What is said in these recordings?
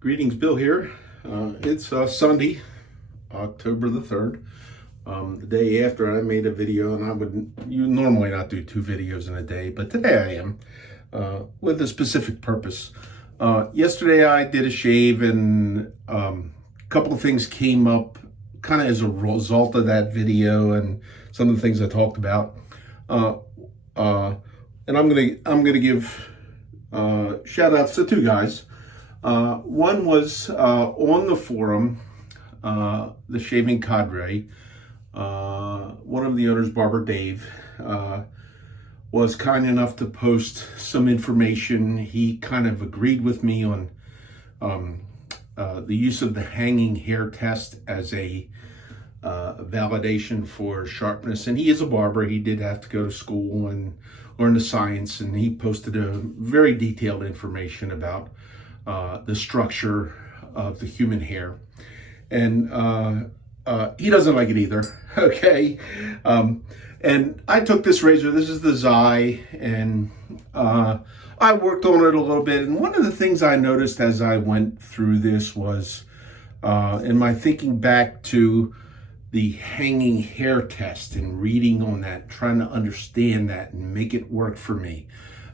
Greetings, Bill here. It's Sunday, October the 3rd, the day after I made a video, and you normally not do two videos in a day, but today I am, with a specific purpose. Yesterday I did a shave, and a couple of things came up kind of as a result of that video and some of the things I talked about. And I'm gonna give shout outs to two guys. One was on the forum, the Shaving Cadre. One of the owners, Barber Dave, was kind enough to post some information. He kind of agreed with me on the use of the hanging hair test as a validation for sharpness. And he is a barber. He did have to go to school and learn the science, and he posted a very detailed information about the structure of the human hair. And he doesn't like it either, okay? And I took this razor, this is the Zai, and I worked on it a little bit. And one of the things I noticed as I went through this was, in my thinking back to the hanging hair test and reading on that, trying to understand that and make it work for me,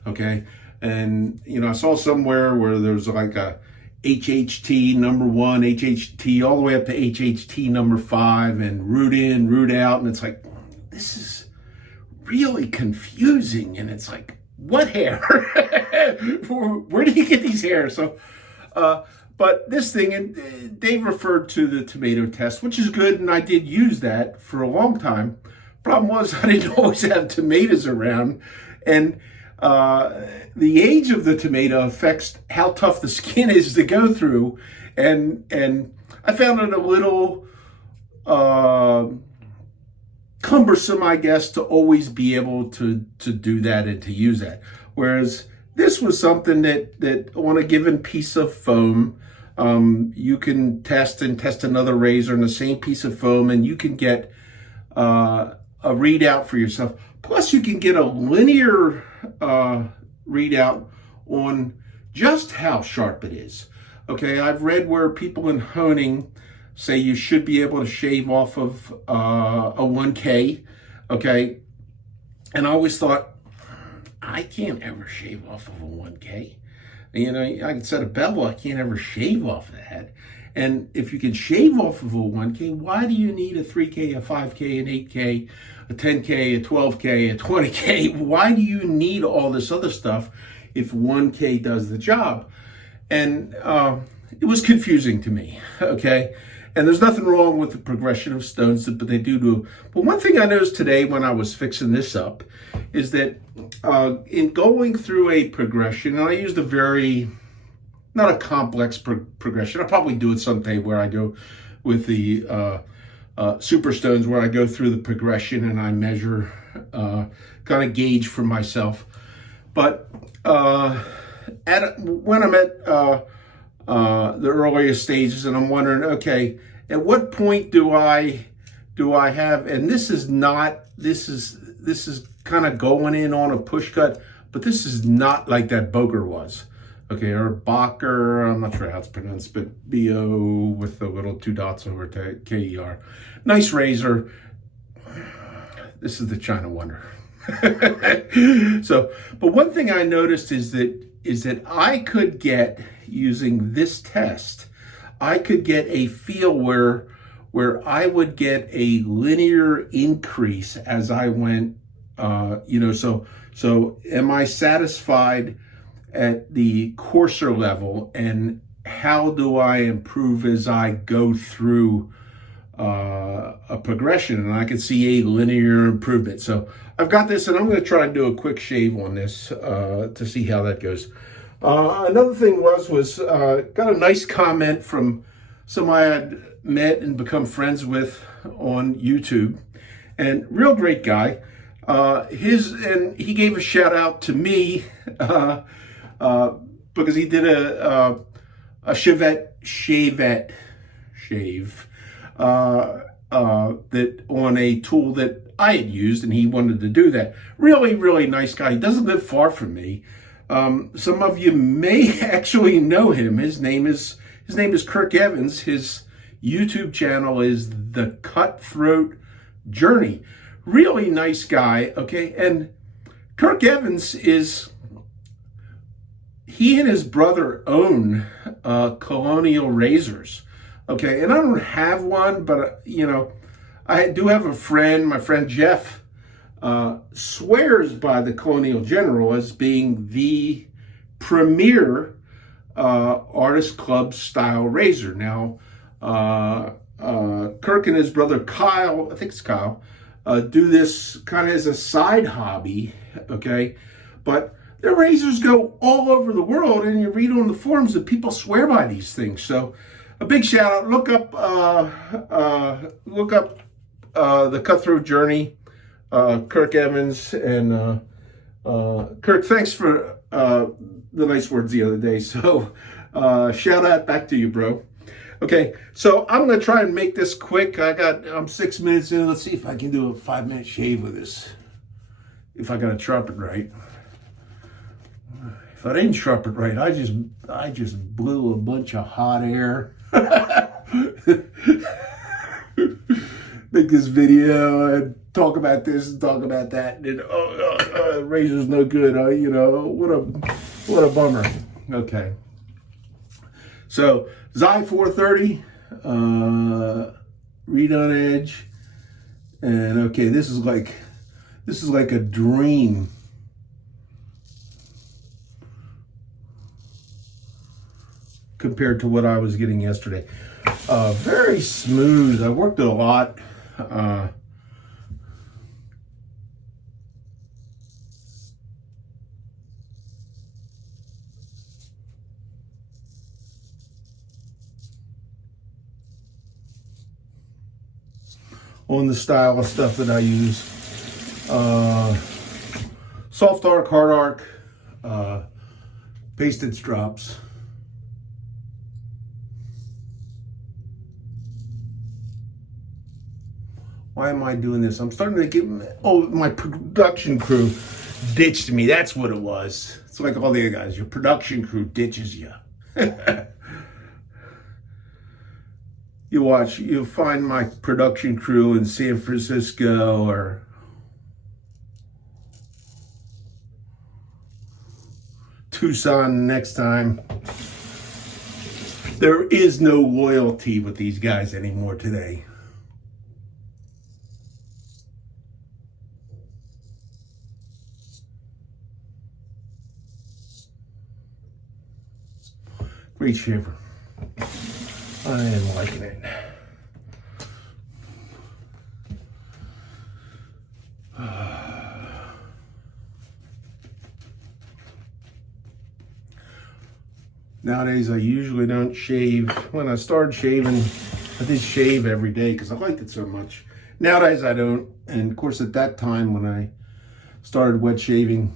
okay? And, you know, I saw somewhere where there's like a HHT number 1, HHT all the way up to HHT number 5, and root in, root out. And it's like, this is really confusing. And it's like, what hair? Where do you get these hairs? So, but this thing, and Dave referred to the tomato test, which is good. And I did use that for a long time. Problem was, I didn't always have tomatoes around. And the age of the tomato affects how tough the skin is to go through, and I found it a little cumbersome, I guess, to always be able to do that and to use that. Whereas this was something that on a given piece of foam, you can test another razor in the same piece of foam, and you can get a readout for yourself. Plus, you can get a linear readout on just how sharp it is. Okay, I've read where people in honing say you should be able to shave off of a 1K, okay? And I always thought, I can't ever shave off of a 1K. You know, I can set a bevel, I can't ever shave off of that. And if you can shave off of a 1K, why do you need a 3K, a 5K, an 8K, a 10K, a 12K, a 20K? Why do you need all this other stuff if 1K does the job? And it was confusing to me, okay? And there's nothing wrong with the progression of stones, but they do. But one thing I noticed today when I was fixing this up is that in going through a progression, and I used a very, not a complex progression. I'll probably do it someday where I go with the super stones, where I go through the progression and I measure, kind of gauge for myself. But when I'm at the earliest stages, and I'm wondering, okay, at what point do I have? And this is kind of going in on a push cut, but this is not like that Boker was. Okay, or Boker, I'm not sure how it's pronounced, but B-O with the little 2 dots over to K-E-R. Nice razor. This is the China Wonder. So, but one thing I noticed is that I could get, using this test, I could get a feel where I would get a linear increase as I went, you know, so am I satisfied at the coarser level, and how do I improve as I go through a progression? And I can see a linear improvement. So I've got this, and I'm going to try and do a quick shave on this to see how that goes. Another thing was got a nice comment from somebody I had met and become friends with on YouTube, and real great guy. And he gave a shout out to me because he did a shavette shave that on a tool that I had used, and he wanted to do that. Really, really nice guy. He doesn't live far from me. Some of you may actually know him. His name is His name is Kirk Evans. His YouTube channel is The Cutthroat Journey. Really nice guy, okay? And Kirk Evans he and his brother own Colonial razors, okay? And I don't have one, but, you know, I do have a friend, my friend Jeff, swears by the Colonial General as being the premier Artist Club style razor. Now, Kirk and his brother Kyle, I think it's Kyle, do this kind of as a side hobby, okay? But their razors go all over the world, and you read on the forums that people swear by these things. So a big shout out. Look up The Cutthroat Journey, Kirk Evans. And Kirk, thanks for the nice words the other day. So shout out back to you, bro. Okay, so I'm going to try and make this quick. I'm 6 minutes in. Let's see if I can do a 5-minute shave with this. If I got to chop it right. If I didn't chop it right, I just blew a bunch of hot air. Make this video and talk about this and talk about that, and razor's no good. You know, what a bummer. Okay. So Xi 430, read on edge, and okay, this is like a dream. Compared to what I was getting yesterday. Very smooth. I worked it a lot. On the style of stuff that I use. Soft arc, hard arc, pasted strops. Why am I doing this? I'm starting to get, my production crew ditched me. That's what it was. It's like all the other guys. Your production crew ditches you. You watch, you'll find my production crew in San Francisco or Tucson next time. There is no loyalty with these guys anymore today. Great shaver. I am liking it. Nowadays, I usually don't shave. When I started shaving, I did shave every day because I liked it so much. Nowadays, I don't. And of course, at that time when I started wet shaving,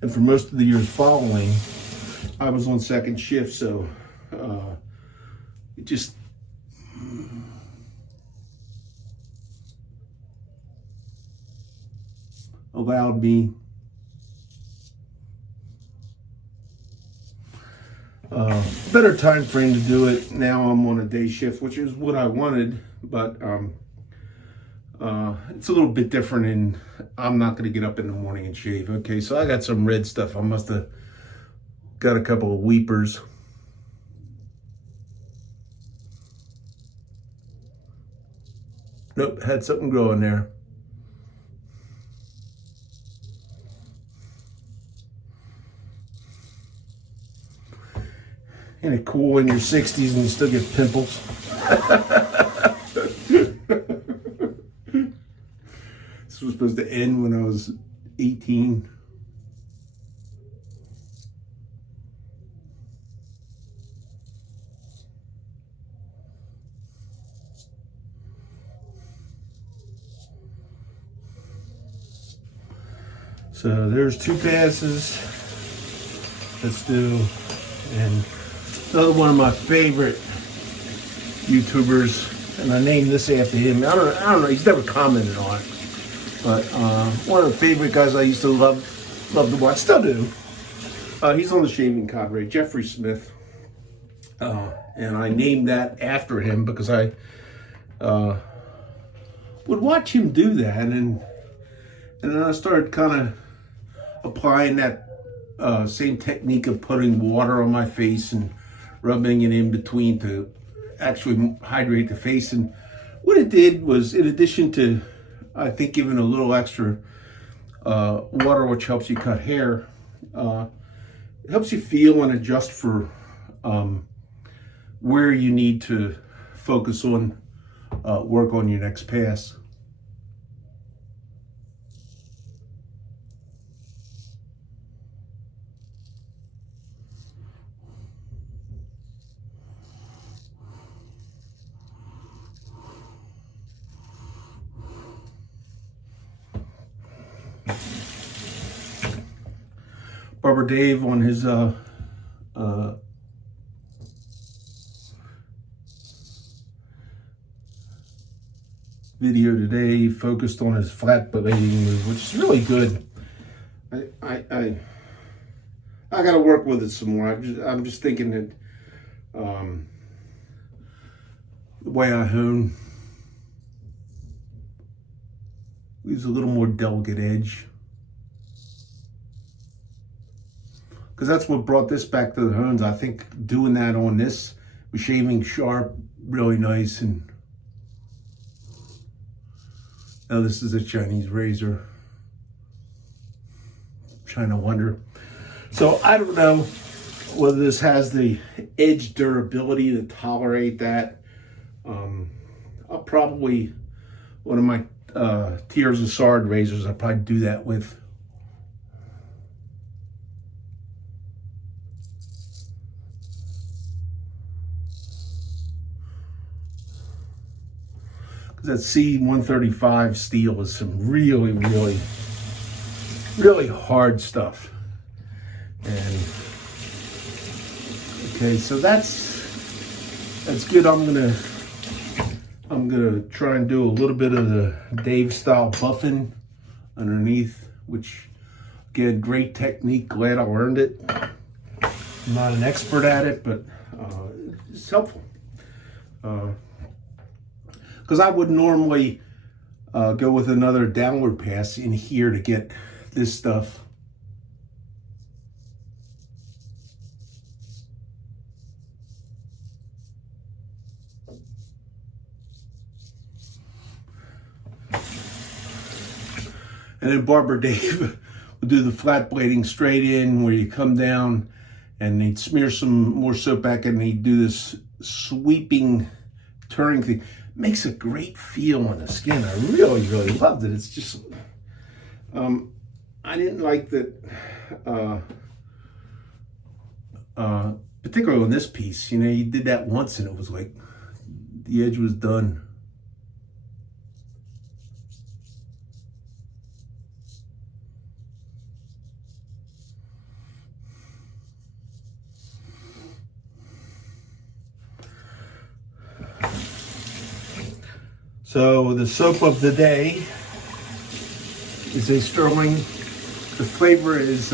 and for most of the years following, I was on second shift, so it just allowed me better time frame to do it. Now I'm on a day shift, which is what I wanted, but it's a little bit different, and I'm not going to get up in the morning and shave. Okay, so I got some red stuff. I must have got a couple of weepers. Nope, had something growing there. Ain't it cool in your 60s and you still get pimples? This was supposed to end when I was 18. So there's 2 passes. Let's do, and another one of my favorite YouTubers, and I named this after him. I don't know, he's never commented on it. But one of the favorite guys I used to love to watch, still do. He's on the shaving cadre, Jeffrey Smith. And I named that after him because I would watch him do that, and then I started kind of applying that same technique of putting water on my face and rubbing it in between to actually hydrate the face. And what it did was, in addition to, I think, giving a little extra water, which helps you cut hair, it helps you feel and adjust for where you need to focus on work on your next pass. Barber Dave on his video today focused on his flat blading move, which is really good. I got to work with it some more. I'm just thinking that the way I hone leaves a little more delicate edge, because that's what brought this back to the hones. I think doing that on this was shaving sharp, really nice. And now this is a Chinese razor. I'm trying to wonder. So I don't know whether this has the edge durability to tolerate that. I'll probably, one of my Tears of Sard razors, I'll probably do that with. That C135 steel is some really, really, really hard stuff. And okay, so that's good. I'm gonna try and do a little bit of the Dave style buffing underneath, which again, great technique. Glad I learned it. I'm not an expert at it, but it's helpful. Because I would normally go with another downward pass in here to get this stuff. And then Barber Dave would do the flat blading straight in, where you come down and he'd smear some more soap back and he'd do this sweeping turning thing. Makes a great feel on the skin. I really, really loved it. It's just, I didn't like that, particularly on this piece. You know, you did that once and it was like, the edge was done. So the soap of the day is a sterling. The flavor is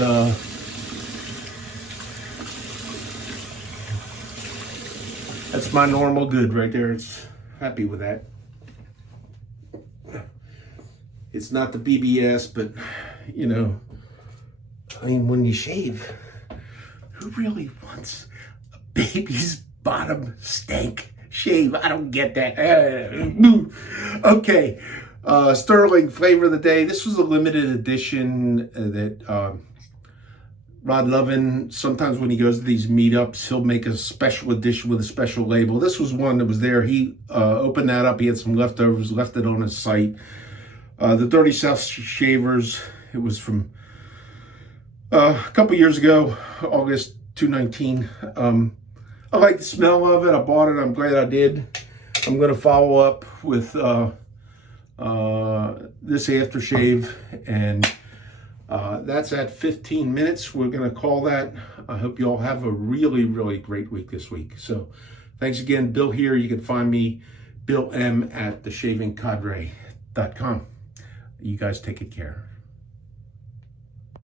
that's my normal good right there. It's happy with that. It's not the BBS, but you know, I mean, when you shave, who really wants a baby's bottom stank shave? I don't get that. Okay, sterling flavor of the day. This was a limited edition that Rod Lovin, sometimes when he goes to these meetups, he'll make a special edition with a special label. This was one that was there. He opened that up. He had some leftovers, left it on his site. The Dirty South Shavers. It was from a couple years ago, August 2019. I like the smell of it. I bought it. I'm glad I did. I'm going to follow up with this aftershave, and that's at 15 minutes. We're going to call that. I hope you all have a really, really great week this week. So thanks again. Bill here. You can find me, Bill M, at theshavingcadre.com. You guys take good care.